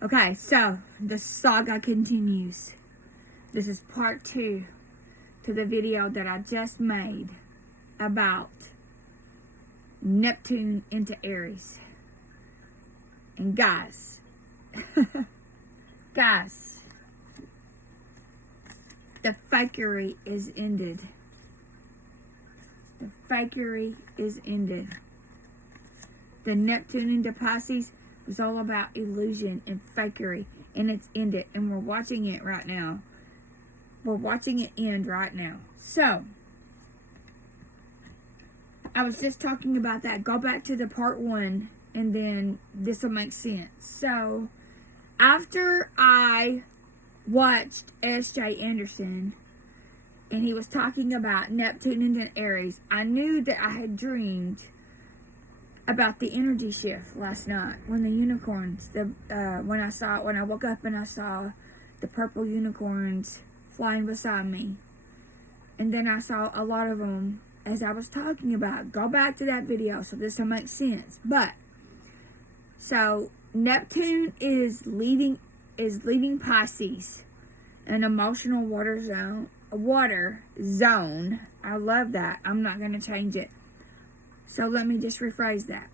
Okay, so the saga continues. This is part 2 to the video that I just made about Neptune into Aries. And guys, the fakery is ended. The fakery is ended. The Neptune into Pisces was all about illusion and fakery, and it's ended, and we're watching it right now. We're watching it end right now. So, I was just talking about that. Go back to the part 1, and then this will make sense. So, after I watched S.J. Anderson, and he was talking about Neptune into Aries, I knew that I had dreamed about the energy shift last night when the unicorns, when I woke up and I saw the purple unicorns flying beside me, and then I saw a lot of them as I was talking about. Go back to that video so this will make sense. But so Neptune is leaving Pisces, an emotional water zone. I love that. I'm not going to change it. So let me just rephrase that.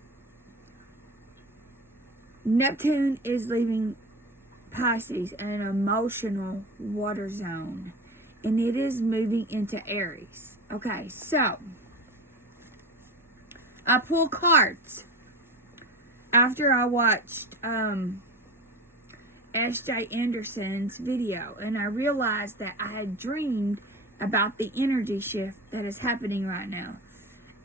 Neptune is leaving Pisces, an emotional water zone, and it is moving into Aries. Okay, so I pull cards after I watched S.J. Anderson's video, and I realized that I had dreamed about the energy shift that is happening right now.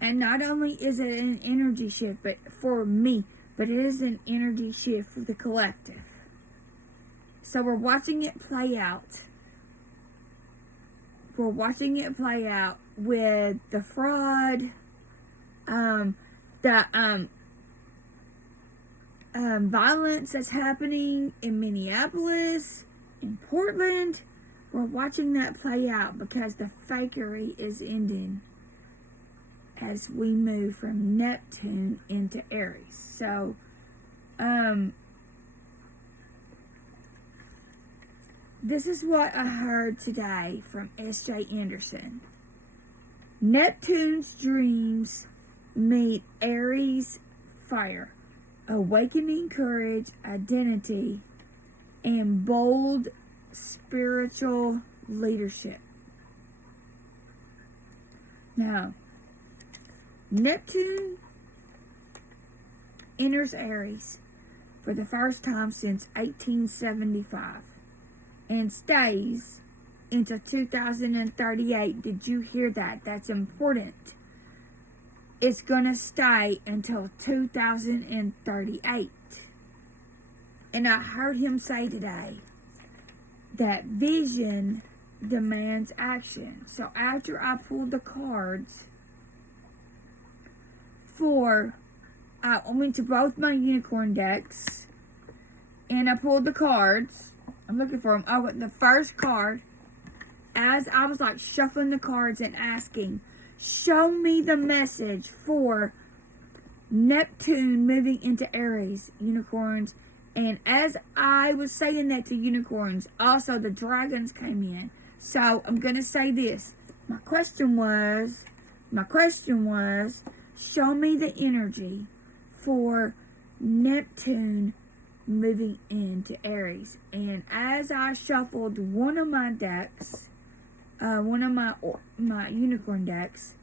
And not only is it an energy shift but for me, but it is an energy shift for the collective. So we're watching it play out. We're watching it play out with the fraud, the violence that's happening in Minneapolis, in Portland. We're watching that play out because the fakery is ending as we move from Neptune into Aries. So, this is what I heard today from S.J. Anderson. Neptune's dreams meet Aries fire, awakening courage, identity, and bold spiritual leadership. Now, Neptune enters Aries for the first time since 1875 and stays into 2038. Did you hear that? That's important. It's going to stay until 2038. And I heard him say today that vision demands action. So after I pulled the cards I went to both my unicorn decks, and I pulled the cards. I'm looking for them. Oh, the first card, as I was like shuffling the cards and asking, show me the message for Neptune moving into Aries, unicorns. And as I was saying that to unicorns, also the dragons came in. So I'm going to say this. My question was, show me the energy for Neptune moving into Aries. And as I shuffled one of my decks, one of my unicorn decks,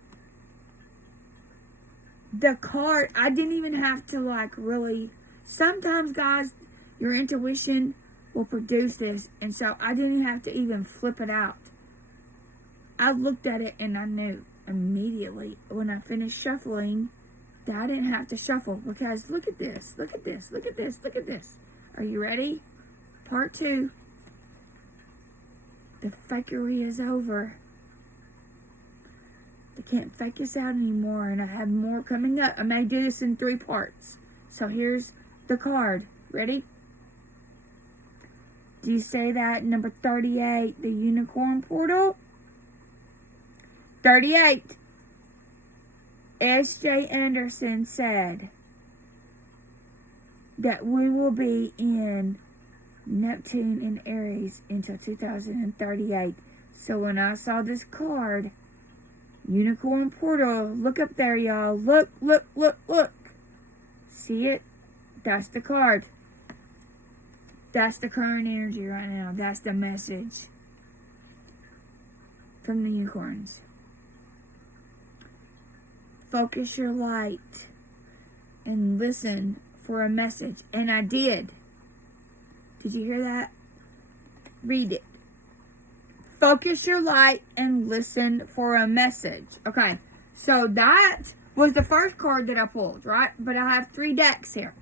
the card, I didn't even have to really, sometimes guys, your intuition will produce this, and so I didn't have to even flip it out. I looked at it and I knew immediately when I finished shuffling that I didn't have to shuffle, because look at this. Are you ready? Part 2. The fakery is over. They can't fake us out anymore, and I have more coming up. I may do this in 3 parts. So here's the card. Ready? Do you say that? Number 38, the unicorn portal? 38. S.J. Anderson said that we will be in Neptune in Aries until 2038. So when I saw this card, Unicorn Portal, look up there, y'all. Look, look, look, look. See it? That's the card. That's the current energy right now. That's the message from the unicorns. Focus your light and listen for a message. And I did. Did you hear that? Read it. Focus your light and listen for a message. Okay, so that was the first card that I pulled, right? But I have 3 decks here.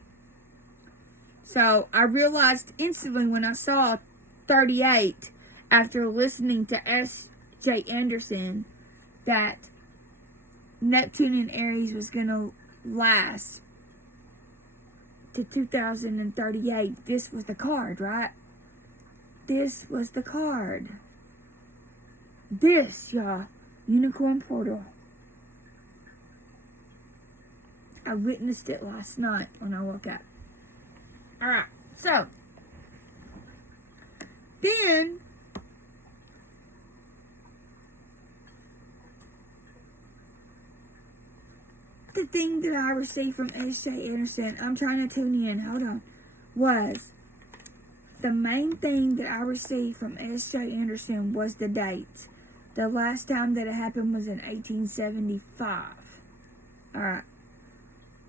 So I realized instantly when I saw 38 after listening to S.J. Anderson that Neptune in Aries was going to last to 2038. This was the card, right? This was the card. This, y'all, Unicorn Portal. I witnessed it last night when I woke up. Alright, so then the thing that I received from S.J. Anderson, I'm trying to tune in, hold on, was the main thing that I received from S.J. Anderson was the date. The last time that it happened was in 1875. Alright.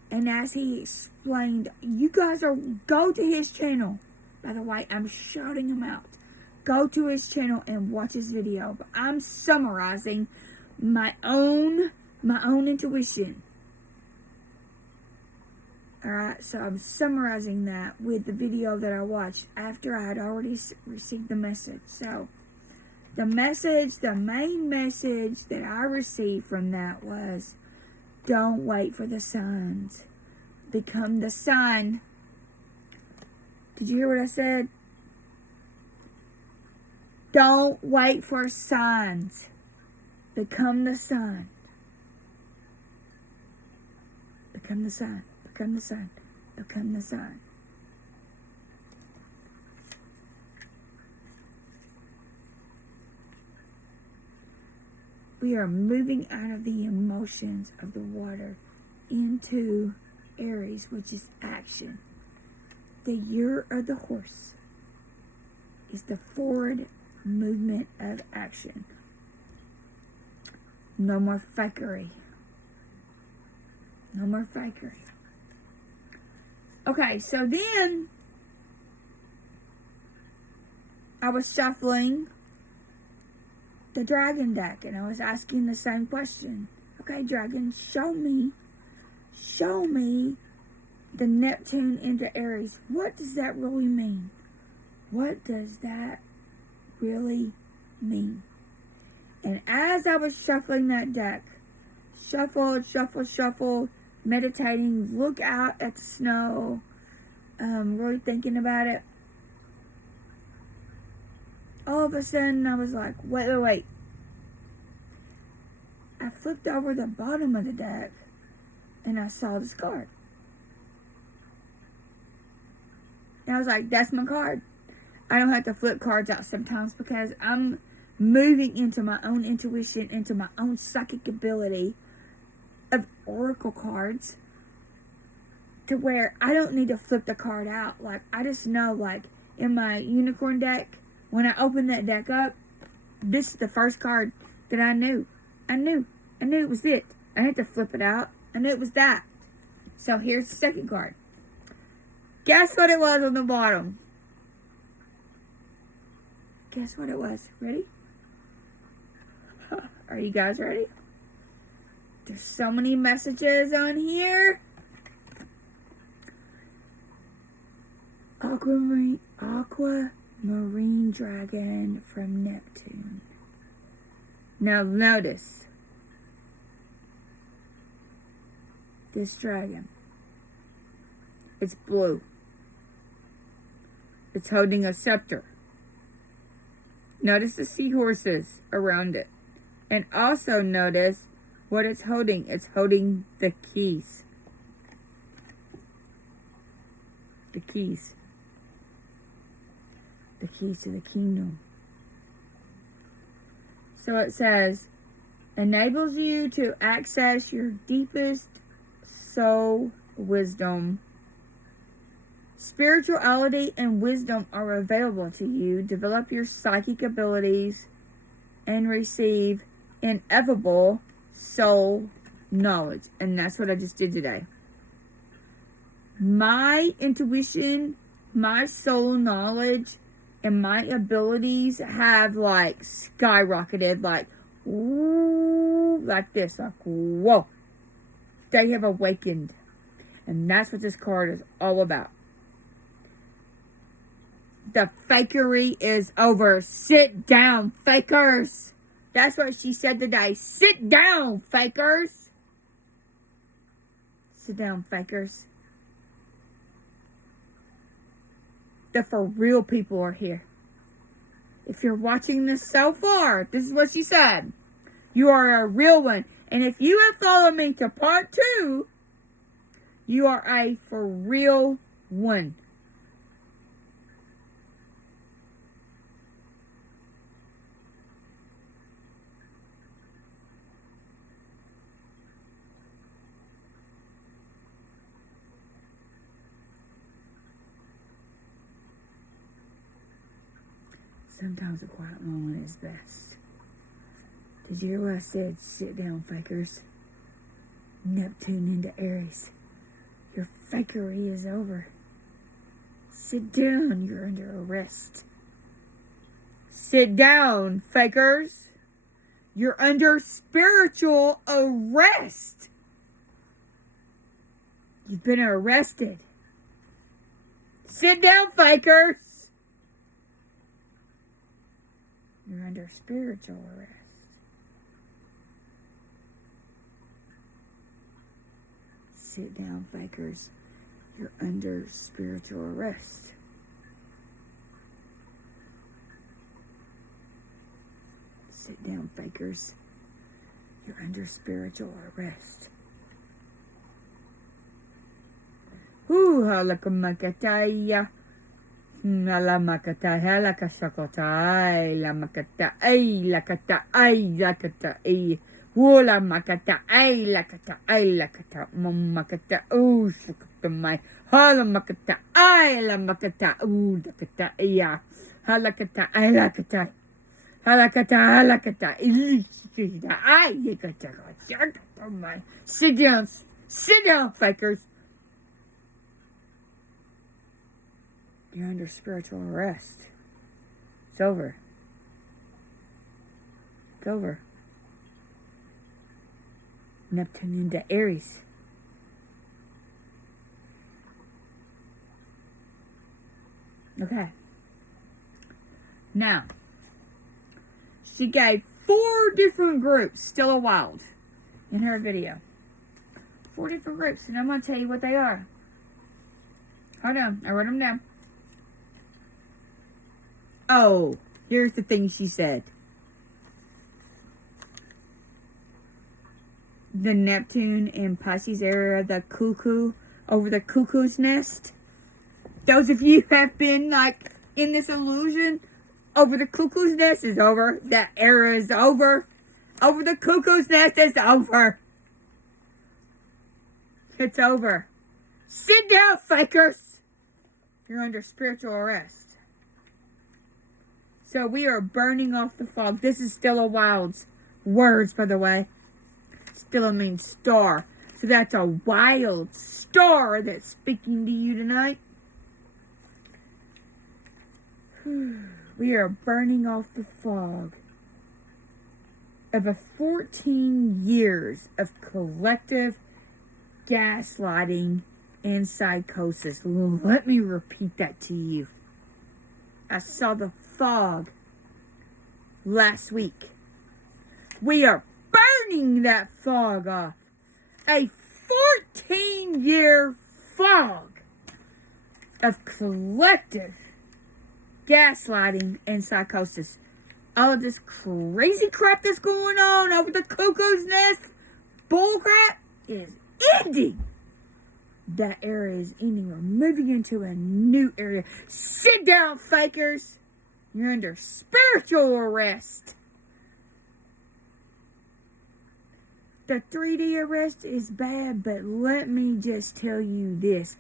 And as he explained, you guys go to his channel. By the way, I'm shouting him out. Go to his channel and watch his video. But I'm summarizing my own intuition. Alright, so I'm summarizing that with the video that I watched after I had already received the message. So, the main message that I received from that was, don't wait for the signs. Become the sign. Did you hear what I said? Don't wait for signs. Become the sign. Become the sign. Become the sign. Become the sign. We are moving out of the emotions of the water into Aries, which is action. The year of the horse is the forward movement of action. No more fakery. No more fakery. Okay, so then I was shuffling the dragon deck and I was asking the same question. Okay, dragon, show me the Neptune into Aries. What does that really mean? What does that really mean? And as I was shuffling that deck, shuffle, meditating, look out at the snow, really thinking about it, all of a sudden I was like, wait. I flipped over the bottom of the deck and I saw this card. And I was like, that's my card. I don't have to flip cards out sometimes because I'm moving into my own intuition, into my own psychic ability of oracle cards to where I don't need to flip the card out. Like, I just know, like, in my unicorn deck, when I opened that deck up, this is the first card that I knew. I knew it was it. I had to flip it out. I knew it was that. So here's the second card. Guess what it was on the bottom? Guess what it was? Ready? Are you guys ready? There's so many messages on here. Aquamarine dragon from Neptune. Now notice this dragon. It's blue. It's holding a scepter. Notice the seahorses around it. And also notice what it's holding. It's holding the keys. The keys. the keys to the kingdom. So it says, enables you to access your deepest soul wisdom. Spirituality and wisdom are available to you. Develop your psychic abilities and receive ineffable soul knowledge. And that's what I just did today. My intuition, my soul knowledge, and my abilities have like skyrocketed, like, ooh, like this, like, whoa. They have awakened. And that's what this card is all about. The fakery is over. Sit down, fakers. That's what she said today. Sit down, fakers. Sit down, fakers. The for real people are here. If you're watching this so far, this is what she said. You are a real one. And if you have followed me to part 2, you are a for real one. Sometimes a quiet moment is best. Did you hear what I said? Sit down, fakers. Neptune into Aries. Your fakery is over. Sit down. You're under arrest. Sit down, fakers. You're under spiritual arrest. You've been arrested. Sit down, fakers. You're under spiritual arrest. Sit down, fakers. You're under spiritual arrest. Sit down, fakers. You're under spiritual arrest. Halakamakatai. Nalamakata halakashakotai lamakata ay lakata ay lakata ay wula makata ay lakata mamakata shakata mai halamakata ay lamakata lakata ya halakata ay lakata halakata ilishida ay yakata shakata mai. Sit down, fakers. You're under spiritual arrest. It's over. It's over. Neptune into Aries. Okay. Now, she gave 4 different groups, still a wild, in her video. 4 different groups, and I'm going to tell you what they are. Hold on, I wrote them down. Oh, here's the thing she said. The Neptune in Pisces area, the cuckoo, over the cuckoo's nest. Those of you who have been like in this illusion, over the cuckoo's nest is over. That era is over. Over the cuckoo's nest is over. It's over. Sit down, fakers. You're under spiritual arrest. So we are burning off the fog. This is Stella Wild's words, by the way. Stella means star. So that's a wild star that's speaking to you tonight. We are burning off the fog of a 14 years of collective gaslighting and psychosis. Let me repeat that to you. I saw the fog last week. We are burning that fog off. A 14-year fog of collective gaslighting and psychosis. All of this crazy crap that's going on over the cuckoo's nest bullcrap is ending. That area is ending. We're moving into a new area. Sit down, fakers. You're under spiritual arrest. The 3D arrest is bad, but let me just tell you this.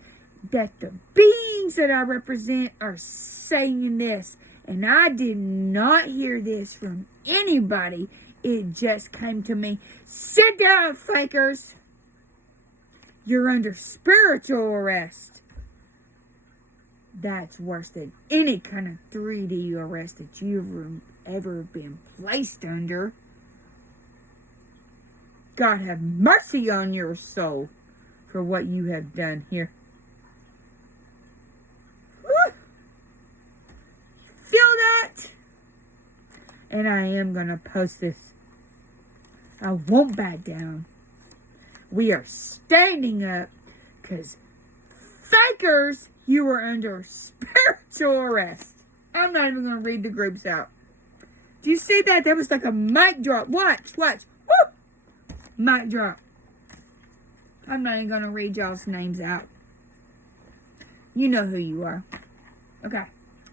That the beings that I represent are saying this. And I did not hear this from anybody. It just came to me. Sit down, fakers. You're under spiritual arrest. That's worse than any kind of 3D arrest that you've ever been placed under. God have mercy on your soul for what you have done here. Woo! Feel that? And I am going to post this. I won't back down. We are standing up because fakers, you are under spiritual arrest. I'm not even going to read the groups out. Do you see that? That was like a mic drop. Watch. Woo! Mic drop. I'm not even going to read y'all's names out. You know who you are. Okay.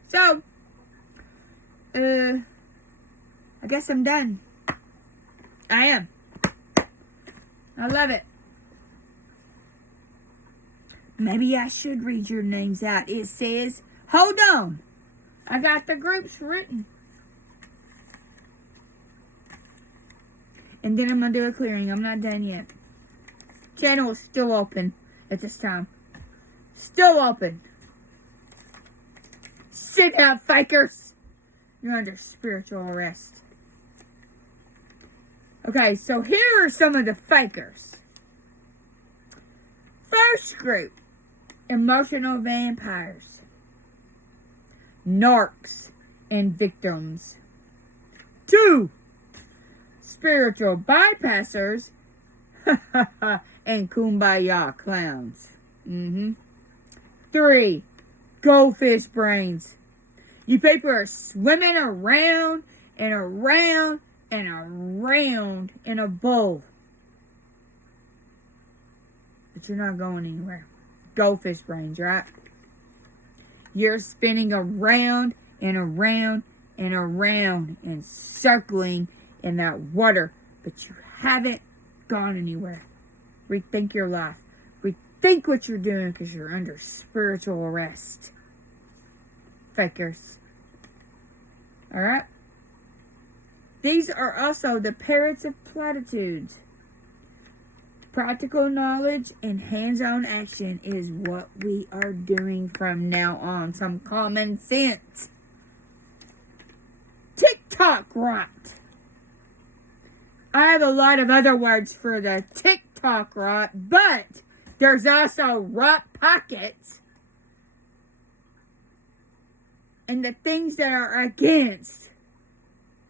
So, I guess I'm done. I am. I love it. Maybe I should read your names out. It says, hold on. I got the groups written. And then I'm going to do a clearing. I'm not done yet. Channel is still open at this time. Still open. Sit down, fakers. You're under spiritual arrest. Okay, so here are some of the fakers. First group, emotional vampires, narcs and victims. 2, spiritual bypassers and kumbaya clowns. 3, goldfish brains. You people are swimming around and around and around in a bowl. But you're not going anywhere. Goldfish brains, right? You're spinning around and around and around and circling in that water. But you haven't gone anywhere. Rethink your life. Rethink what you're doing because you're under spiritual arrest. Fakers. Alright? These are also the parrots of platitudes. Practical knowledge and hands-on action is what we are doing from now on. Some common sense. TikTok rot. I have a lot of other words for the TikTok rot, but there's also rot pockets. And the things that are against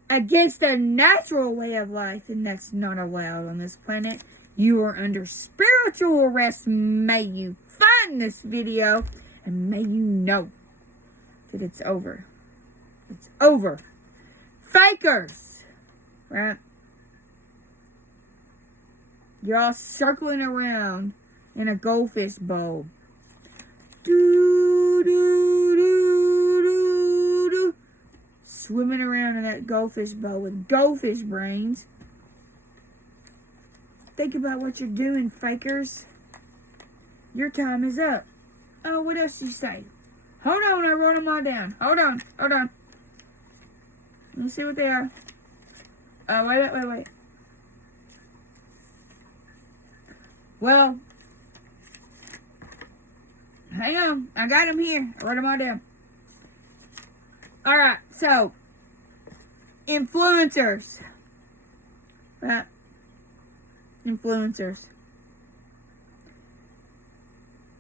the natural way of life, and that's not allowed on this planet. You are under spiritual arrest. May you find this video, and may you know that it's over. It's over. Fakers, right? You're all circling around in a goldfish bowl. Do, do, do, do, do. Swimming around in that goldfish bowl with goldfish brains. Think about what you're doing, fakers. Your time is up. Oh, what else did you say? Hold on, I wrote them all down. Hold on. Let me see what they are. Oh, wait. Well, hang on. I got them here. I wrote them all down. Alright, so, influencers. Right? Influencers.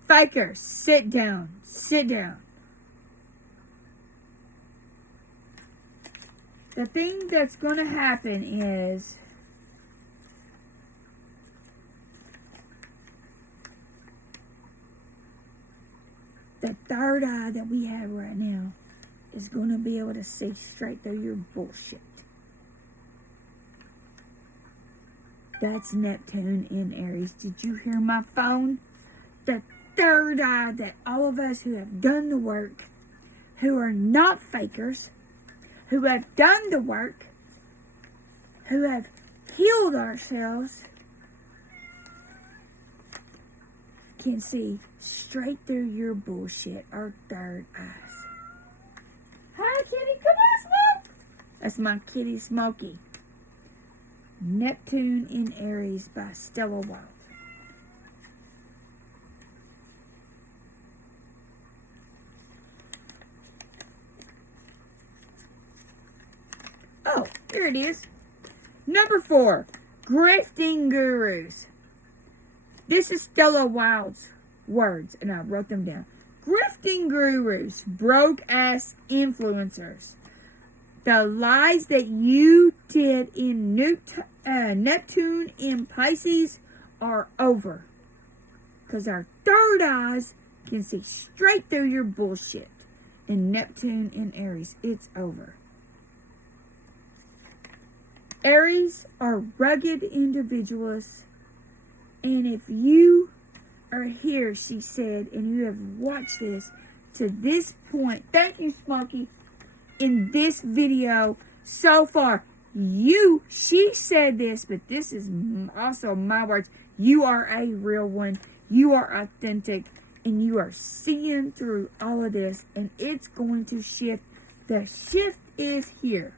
Fakers, sit down. The thing that's going to happen is the third eye that we have right now is going to be able to see straight through your bullshit. That's Neptune in Aries. Did you hear my phone? The third eye that all of us who have done the work, who are not fakers, who have done the work, who have healed ourselves, can see straight through your bullshit, our third eyes. Hi, kitty. Come on, Smoke. That's my kitty, Smokey. Neptune in Aries by Stella Wild. Oh, here it is. Number 4, grifting gurus. This is Stella Wild's words, and I wrote them down. Grifting gurus, broke-ass influencers. The lies that you did in Neptune in Pisces are over. Because our third eyes can see straight through your bullshit. In Neptune in Aries, it's over. Aries are rugged individualists. And if you are here, she said, and you have watched this to this point, thank you, Smokey, in this video so far, she said this, but this is also my words. You are a real one. You are authentic, and you are seeing through all of this, and it's going to shift. The shift is here.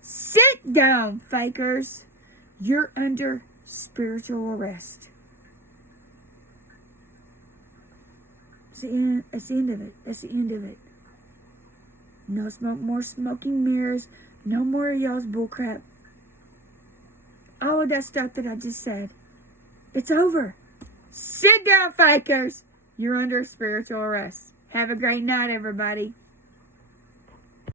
Sit down, fakers. You're under spiritual arrest. That's the end of it. That's the end of it. No more smoking mirrors. No more of y'all's bullcrap. All of that stuff that I just said. It's over. Sit down, fakers. You're under spiritual arrest. Have a great night, everybody.